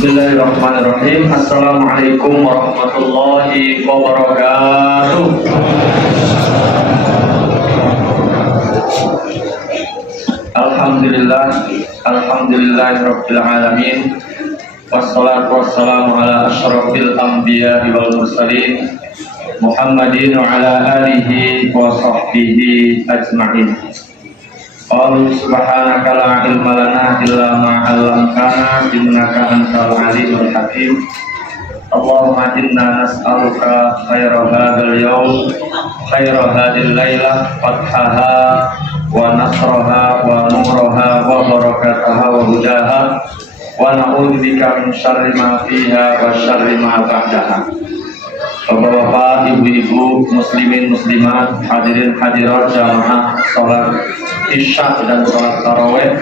Bismillahirrahmanirrahim. Assalamualaikum warahmatullahi wabarakatuh. Alhamdulillahirabbil alamin. Wassalatu wassalamu ala asyrafil anbiya'i wal mursalin Muhammadin wa ala alihi wa sahbihi ajma'in. Qalu subhanaka la ilma lana illa ma 'allamtana innaka antal alimul hakim. Allahumma inna nas'aluka khairal hadzal yaum, khairal hadzal lailah, fathaha wa nasraha wa nuraha wa barakataha wa hudaha, wa na'udzubika min syarri ma fiha wa syarri ma ba'daha. Bapak-bapak, ibu-ibu, muslimin, muslimat, hadirin hadirat jamaah sholat isya dan sholat tarawih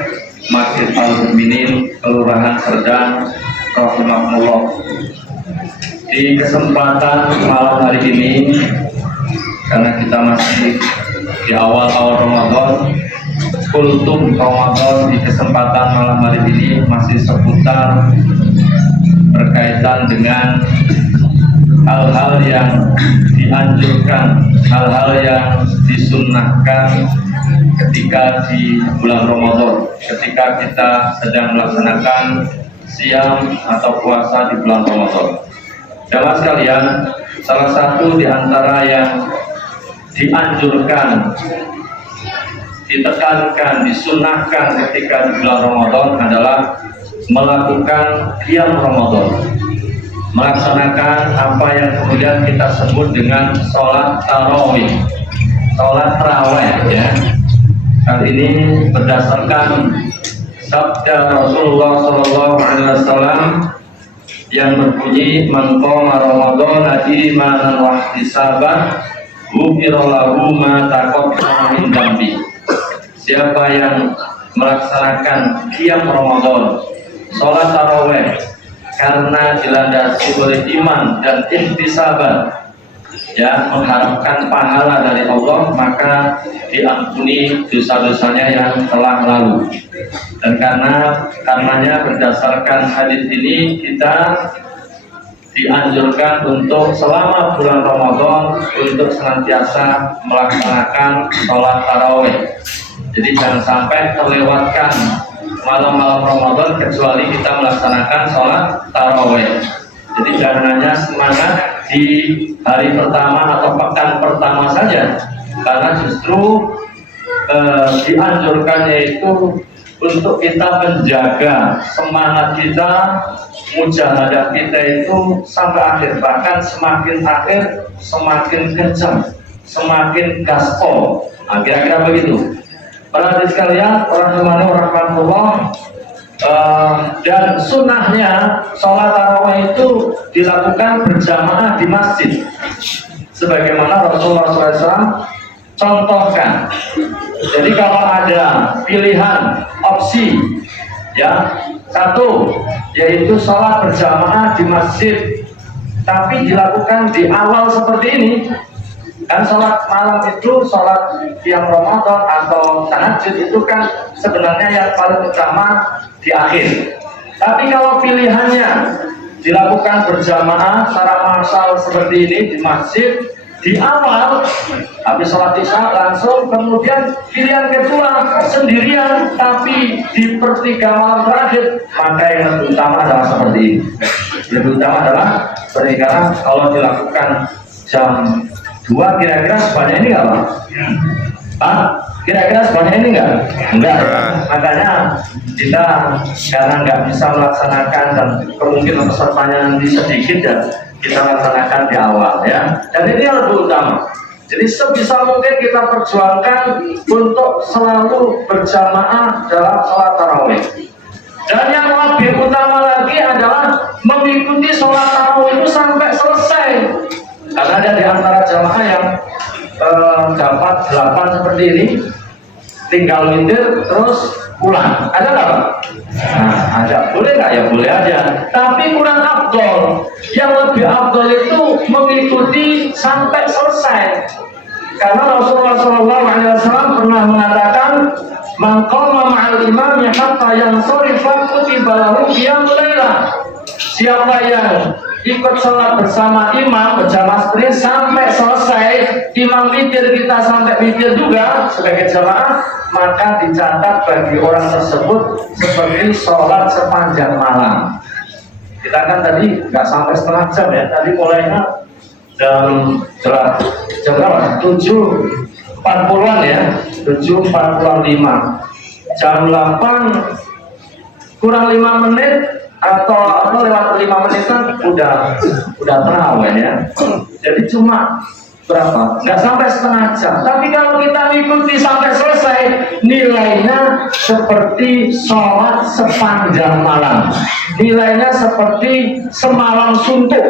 Masjid Al-Mukminin, Kelurahan Serdang, rahimahullah. Di kesempatan malam hari ini, karena kita masih di awal-awal Ramadan, kultum Ramadan, di kesempatan malam hari ini masih seputar berkaitan dengan hal-hal yang dianjurkan, hal-hal yang disunnahkan ketika di bulan Ramadan, ketika kita sedang melaksanakan siam atau puasa di bulan Ramadan. Jamaah sekalian, salah satu di antara yang dianjurkan, ditekankan, disunnahkan ketika di bulan Ramadan adalah melakukan qiyam Ramadan, melaksanakan apa yang kemudian kita sebut dengan sholat tarawih, sholat tarawih ya. Hal ini berdasarkan sabda Rasulullah SAW yang berbunyi, man qama Ramadan imanan wa ihtisaban ghufira lahu ma taqaddama min dhanbi. Siapa yang melaksanakan qiyam Ramadan, sholat tarawih, karena dilandasi oleh iman dan ihtisaban, ya, mengharapkan pahala dari Allah, maka diampuni dosa-dosanya yang telah lalu. Dan karenanya berdasarkan hadis ini kita dianjurkan untuk selama bulan Ramadan untuk senantiasa melaksanakan sholat tarawih. Jadi jangan sampai terlewatkan malam-malam Ramadan kecuali kita melaksanakan sholat tarawih. Jadi jangan hanya semangat di hari pertama atau pekan pertama saja, karena justru dianjurkannya itu untuk kita menjaga semangat kita, mujahadah kita itu sampai akhir, bahkan semakin akhir semakin kencang, semakin gaspol. Nah, kira-kira begitu. Para hadirin sekalian, rahimahullah, dan sunnahnya sholat tarawih itu dilakukan berjamaah di masjid, sebagaimana Rasulullah SAW contohkan. Jadi kalau ada pilihan opsi, ya, satu yaitu sholat berjamaah di masjid, tapi dilakukan di awal seperti ini. Kan sholat malam itu, sholat qiyam Ramadan atau tahajud itu kan sebenarnya yang paling utama di akhir. Tapi kalau pilihannya dilakukan berjamaah secara massal seperti ini di masjid, di awal habis sholat isya langsung, kemudian pilihan kedua sendirian tapi di pertiga malam terakhir, maka yang lebih utama adalah seperti ini. Lebih utama adalah karena kalau dilakukan jam 2 kira-kira sebanyak ini nggak Pak? Kira-kira sebanyak ini enggak. Makanya kita karena nggak bisa melaksanakan dan kemungkinan pesertanya nanti sedikit, ya kita laksanakan di awal ya. Dan ini yang lebih utama. Jadi sebisa mungkin kita perjuangkan untuk selalu berjamaah dalam sholat tarawih. Dan yang lebih utama lagi adalah mengikuti sholat tarawih itu sampai selesai. Karena ada di antara jamaah yang dapat 8 seperti ini, tinggal witir terus pulang. Ada nggak Pak? Nah, ada. Boleh nggak? Ya boleh aja. Tapi kurang afdol. Yang lebih afdol itu mengikuti sampai selesai. Karena Rasulullah SAW pernah mengatakan, man qama ma'al imam hatta yansarifa kutiba lahu qiyamul lailah. Siapa yang ikut sholat bersama imam berjamaah seperti sampai selesai, imam witir kita sampai witir juga sebagai jamaah, maka dicatat bagi orang tersebut seperti sholat sepanjang malam. Kita kan tadi nggak sampai setengah jam ya, tadi mulainya jam berapa? 7.40-an ya, 7.45. Jam 8 kurang 5 menit atau lewat 5 menitan udah terawih ya. Jadi cuma berapa? Nggak sampai setengah jam. Tapi kalau kita mengikuti sampai selesai, nilainya seperti sholat sepanjang malam. Nilainya seperti semalam suntuk.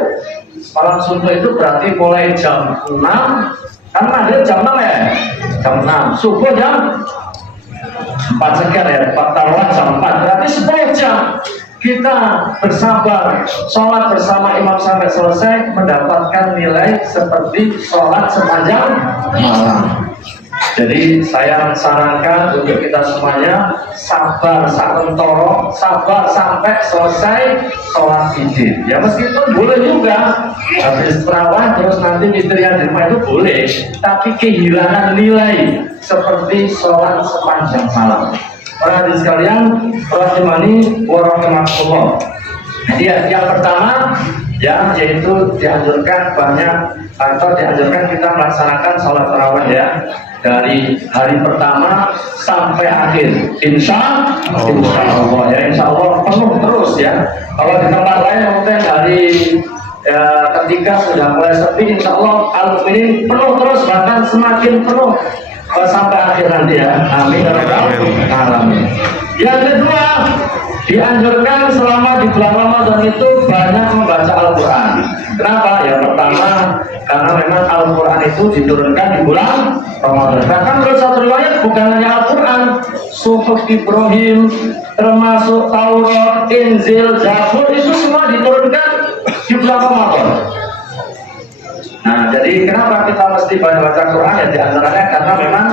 Semalam suntuk itu berarti mulai jam 6, kan maghrib jam 6 ya? Jam 6, subuh jam 4 sekian ya, taruhan jam 4, berarti 10 jam kita bersabar sholat bersama imam sampai selesai, mendapatkan nilai seperti sholat sepanjang malam. Jadi saya sarankan untuk kita semuanya sabar sakentoro, sabar sampai selesai sholat id. Ya meskipun boleh juga habis terawih terus nanti witirnya di rumah itu boleh, tapi kehilangan nilai seperti sholat sepanjang malam. Para hadirin sekalian, rahimani wa rahimakumullah. Ya, yang pertama ya yaitu dianjurkan kita melaksanakan sholat tarawih ya dari hari pertama sampai akhir. Insya Allah ya, insya Allah penuh terus ya. Kalau di tempat lain mungkin hari ketiga sudah mulai sepi, insya Allah al-mukminin penuh terus, bahkan semakin penuh sampai akhir nanti ya. Amin ya rabbal alamin. Yang kedua, dianjurkan selama di bulan Ramadan itu banyak membaca Al-Quran. Kenapa? Ya pertama, karena memang Al-Quran itu diturunkan di bulan Ramadan. Bahkan menurut satu riwayat bukan hanya Al-Quran, Suhuf Ibrahim, termasuk Taurat, Injil, Zabur itu semua diturunkan di bulan Ramadan. Nah, jadi kenapa kita mesti banyak baca Quran? Ya diantaranya karena memang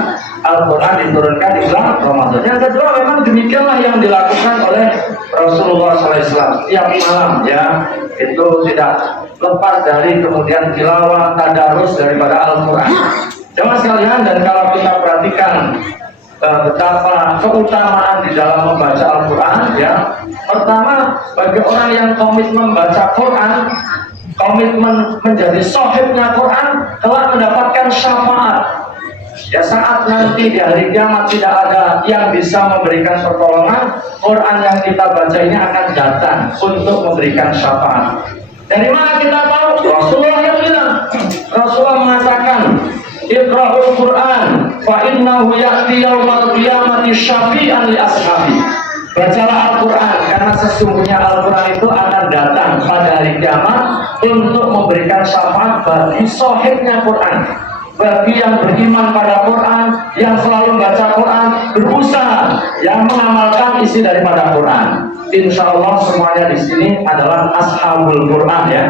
Al-Quran diturunkan di bulan Ramadan. Yang kedua, memang demikianlah yang dilakukan oleh Rasulullah SAW tiap malam ya, itu tidak lepas dari kemudian tilawah, tadarus daripada Al-Quran. Jemaah sekalian, dan kalau kita perhatikan betapa keutamaan di dalam membaca Al-Quran ya, pertama bagi orang yang komitmen membaca Quran, komitmen menjadi sahibnya Quran, telah mendapatkan syafaat. Ya saat nanti di hari kiamat tidak ada yang bisa memberikan pertolongan, Quran yang kita baca ini akan datang untuk memberikan syafaat. Dari mana kita tahu? Rasulullah yang bilang. Rasulullah mengatakan, Iqra'ul Quran fa innahu ya'ti yaumal qiyamati syafi'an li ashabi. Bacalah Al-Quran karena sesungguhnya Al-Quran itu akan datang pada hari kiamat untuk memberikan syafaat bagi sahibnya Quran, bagi yang beriman pada Quran, yang selalu membaca Quran, berusaha yang mengamalkan isi daripada Quran. Insya Allah semuanya di sini adalah ashabul Quran ya.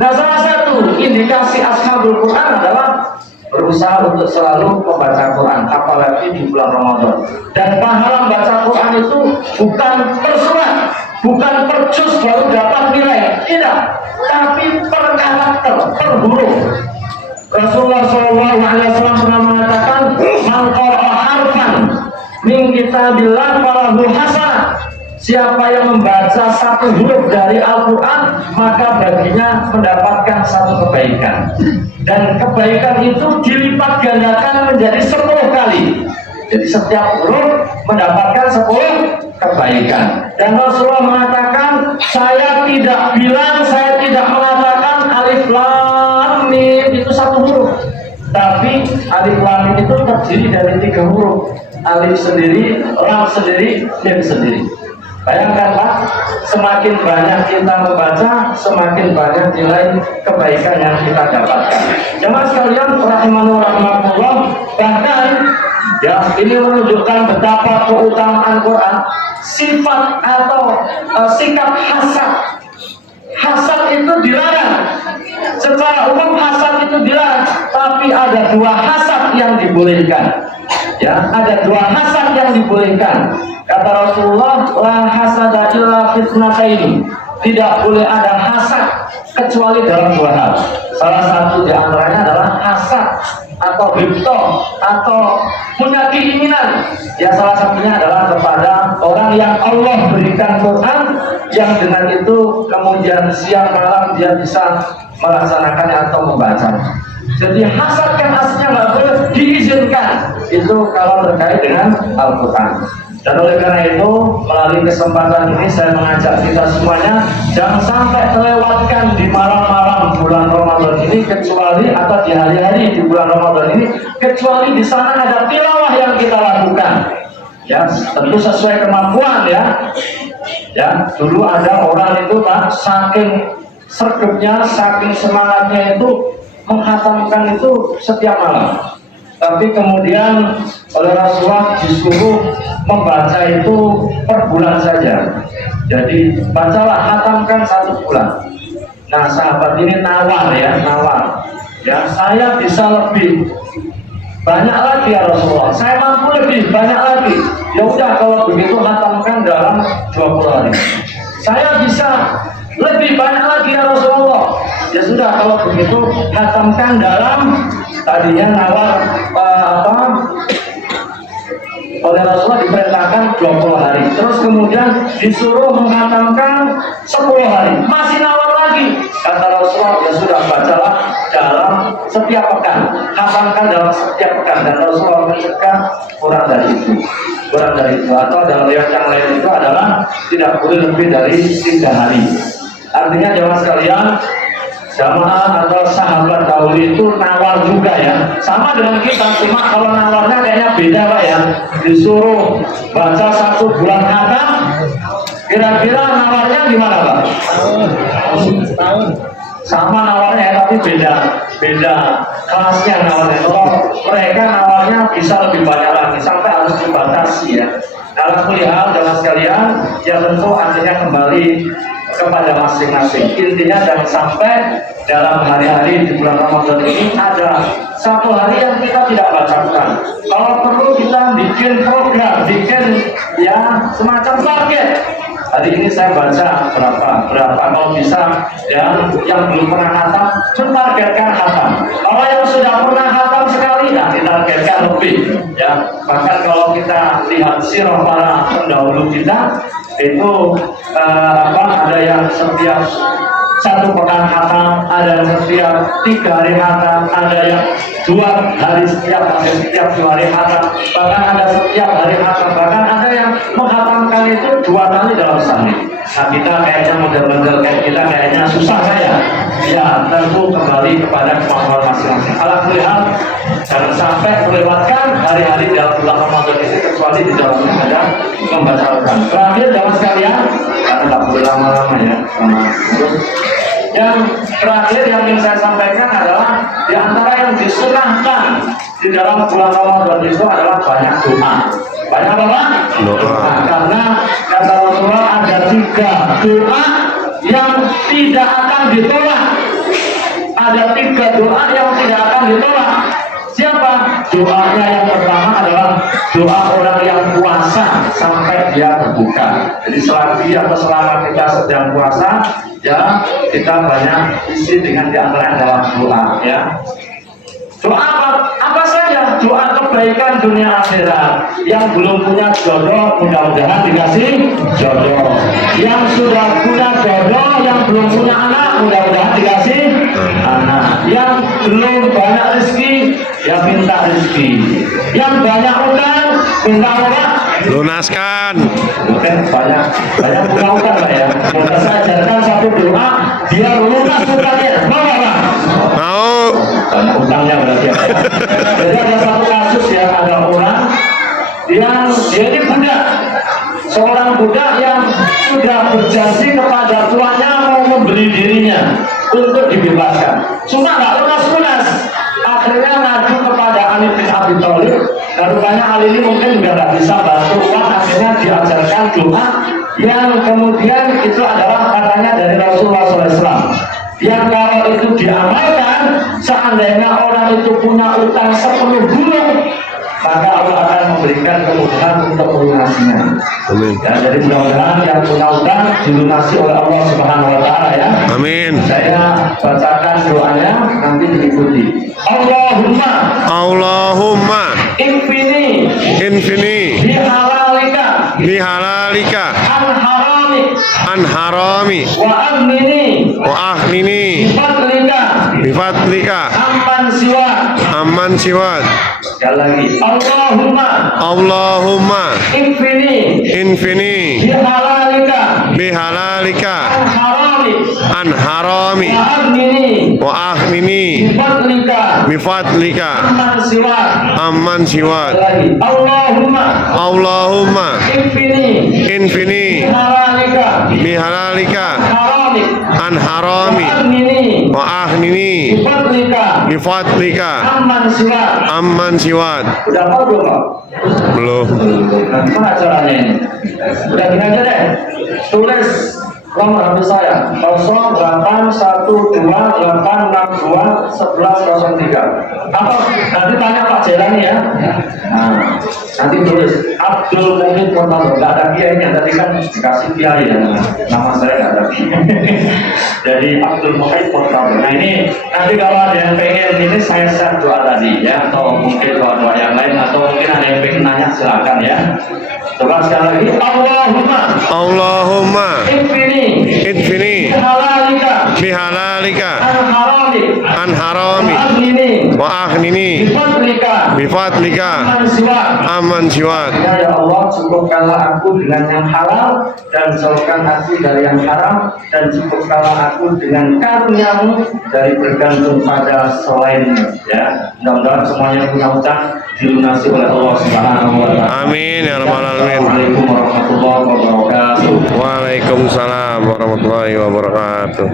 Nah, salah satu indikasi ashabul Quran adalah berusaha untuk selalu membaca Quran, apalagi di bulan Ramadan. Dan pahala membaca Quran itu bukan per surat, bukan per juz baru dapat nilai, tidak, tapi per karakter, per huruf. Rasulullah SAW pernah mengatakan, man qara'a harfan min kitabillah falahu hasanah. Siapa yang membaca satu huruf dari Al-Quran, maka baginya mendapatkan satu kebaikan. Dan kebaikan itu dilipat gandakan menjadi 10 kali. Jadi setiap huruf mendapatkan 10 kebaikan. Dan Rasulullah mengatakan, saya tidak mengatakan alif lam mim itu satu huruf. Tapi alif lam mim itu terdiri dari 3 huruf. Alif sendiri, lam sendiri, mim sendiri. Bayangkan Pak, semakin banyak kita membaca, semakin banyak nilai kebaikan yang kita dapatkan. Jemaah sekalian, rahimahullah, bahkan ya ini menunjukkan betapa keutamaan Quran. Sifat atau sikap hasad, hasad itu dilarang. Secara umum hasad itu dilarang, tapi ada 2 hasad yang dibolehkan. Ya, ada 2 hasad yang dibolehkan. Kata Rasulullah, la hasada illa fitnataini. Tidak boleh ada hasad kecuali dalam dua hal. Salah satu di antaranya adalah hasad atau hibto atau punya keinginan. Ya salah satunya adalah kepada orang yang Allah berikan Quran, yang dengan itu kemudian siang malam dia bisa melaksanakannya atau membacanya. Jadi hasad kan aslinya nggak boleh diizinkan. Itu kalau terkait dengan Al-Quran. Dan oleh karena itu, melalui kesempatan ini saya mengajak kita semuanya jangan sampai terlewatkan di malam-malam bulan Ramadan ini, kecuali atau di hari-hari di bulan Ramadan ini, kecuali di sana ada tilawah yang kita lakukan. Ya, tentu sesuai kemampuan ya. Ya, dulu ada orang itu Pak, saking sergapnya, saking semangatnya itu menghatamkan itu setiap malam. Tapi kemudian oleh Rasulullah disuruh membaca itu per bulan saja. Jadi bacalah, hatamkan 1 bulan. Nah sahabat ini nawar ya, nawar. Ya saya bisa lebih banyak lagi ya Rasulullah. Saya mampu lebih banyak lagi. Ya udah kalau begitu hatamkan dalam 20 hari. Saya bisa lebih banyak lagi ya Rasulullah. Ya sudah kalau begitu hatamkan dalam tadinya nawar oleh Rasulullah diperintahkan 20 hari. Terus kemudian disuruh menghatamkan 10 hari. Masih nawar lagi. Kata Rasulullah, ya sudah bacalah dalam setiap pekan. Hatamkan dalam setiap pekan. Dan Rasulullah mencegah kurang dari itu. Kurang dari itu. Atau dalam yang lain itu adalah tidak boleh lebih dari 3 hari. Artinya jamaah sekalian, jamaah atau sahabat dahulu itu nawar juga ya, sama dengan kita, cuma kalau nawarnya kayaknya beda Pak ya. Disuruh baca 1 bulan khatam, kira-kira nawarnya gimana Pak? Setahun. Sama nawarnya ya, tapi beda kelasnya nawarnya. Kalau mereka nawarnya bisa lebih banyak lagi, sampai harus dibatasi ya. Dalam kuliah dalam sekalian, ya tentu artinya kembali kepada masing-masing. Intinya jangan sampai dalam hari-hari di bulan Ramadan ini ada 1 hari yang kita tidak bacakan. Kalau perlu kita bikin program, bikin ya semacam target. Hari ini saya baca berapa kalau bisa ya, yang belum pernah khatam menargetkan khatam. Kalau yang sudah pernah khatam sekali ya ditargetkan lebih ya. Bahkan kalau kita lihat sirah para pendahulu kita itu ada yang setiap 1 pekan khatam, ada yang setiap 3 hari khatam, ada yang 2 hari setiap 2 hari khatam, bahkan ada setiap hari khatam, bahkan ada yang menghatamkan itu 2 kali dalam sehari. Nah kita kayaknya model-model kayak kita kayaknya susah saya. Ya tentu kembali kepada kemampuan masing-masing. Alhamdulillah jangan sampai melewatkan hari-hari dalam bulan Ramadan ini kecuali di dalamnya ada membaca Al-Quran. Terakhir jamaah sekalian, karena tidak boleh lama-lama ya. Yang terakhir yang ingin saya sampaikan adalah di antara yang disunahkan di dalam bulan Ramadan itu adalah banyak doa. Banyak apa? Doa. Karena kata Rasulullah ada 3 doa yang tidak akan ditolak. Ada 3 doa yang tidak akan ditolak. Siapa? Doanya yang pertama adalah doa orang yang puasa sampai dia berbuka. Jadi selagi atau selama kita sedang puasa, ya kita banyak isi dengan diantaranya dalam doa ya. Doa apa saja? Doa kebaikan dunia akhirat. Yang belum punya jodoh mudah-mudahan dikasih jodoh. Yang sudah punya jodoh, yang belum punya anak mudah-mudahan dikasih anak. Yang belum banyak rezeki ya minta rezeki. Yang banyak utang minta apa? Lunaskan. Bukan banyak utang lah ya. Kita saya ajarkan 1 doa biar lunas utangnya. Mau apa? Mau. Banyak utangnya berarti ya. Jadi ada 1 kasus ya, ada orang yang dia ini budak, seorang budak yang sudah berjanji kepada tuannya mau membeli dirinya untuk dibebaskan, cuma nggak lunas-lunas. Akhirnya ngadu kepada Ali bin Abi Thalib. Dan rupanya Ali ini mungkin juga nggak bisa bantu uang. Akhirnya diajarkan doa yang kemudian itu adalah katanya dari Rasulullah SAW. Yang kalau itu diamalkan, seandainya orang itu punya utang 10 gunung, maka Allah akan memberikan kemudahan untuk Amin. Ya, jadi mudah-mudahan yang punya utang dilunasi oleh Allah Subhanahu wa taala ya. Amin. Saya bacakan doanya nanti diikuti. Allahumma Infini bihalalika bihalalika an haramik an harami wa amnini wa ahnini bifadlika amman siwak. Sekali lagi. Allahumma infini bihalalika an harami wa ahnini bifadlika amman siwak. Allahumma infini bihalalika an harami wa ahnini bifadlika amman siwak. Udah apa belum, Pak? Belum. Nah, gimana caranya ini? Udah gini aja deh. Tulis nomor HP saya 081286211103. Atau nanti tanya Pak Jelani ya. Nah, nanti tulis Abdul Muhid Portable. Nggak ada kiainya, tadi kan dikasih kiai ya. Nama saya nggak ada kiai. Jadi Abdul Muhid Portable. Nah ini nanti kalau ada yang pengen ini saya share doa tadi ya, atau mungkin doa-doa yang lain, atau mungkin ada yang pengen nanya silakan ya. Coba sekali lagi. Allahumma Infini bihalalika an harami wa ahnini bifadlika amman siwak. Ya Allah, cukupkanlah aku dengan yang halal dan jauhkan aku dari yang haram, dan cukupkanlah aku dengan karunia-Mu dari bergantung pada selain ya. Mudah-mudahan semuanya punya utang dilunasi oleh Allah Subhanahu wa taala. Amin ya rabbal alamin. Assalamualaikum warahmatullahi wabarakatuh. Waalaikumsalam warahmatullahi wabarakatuh.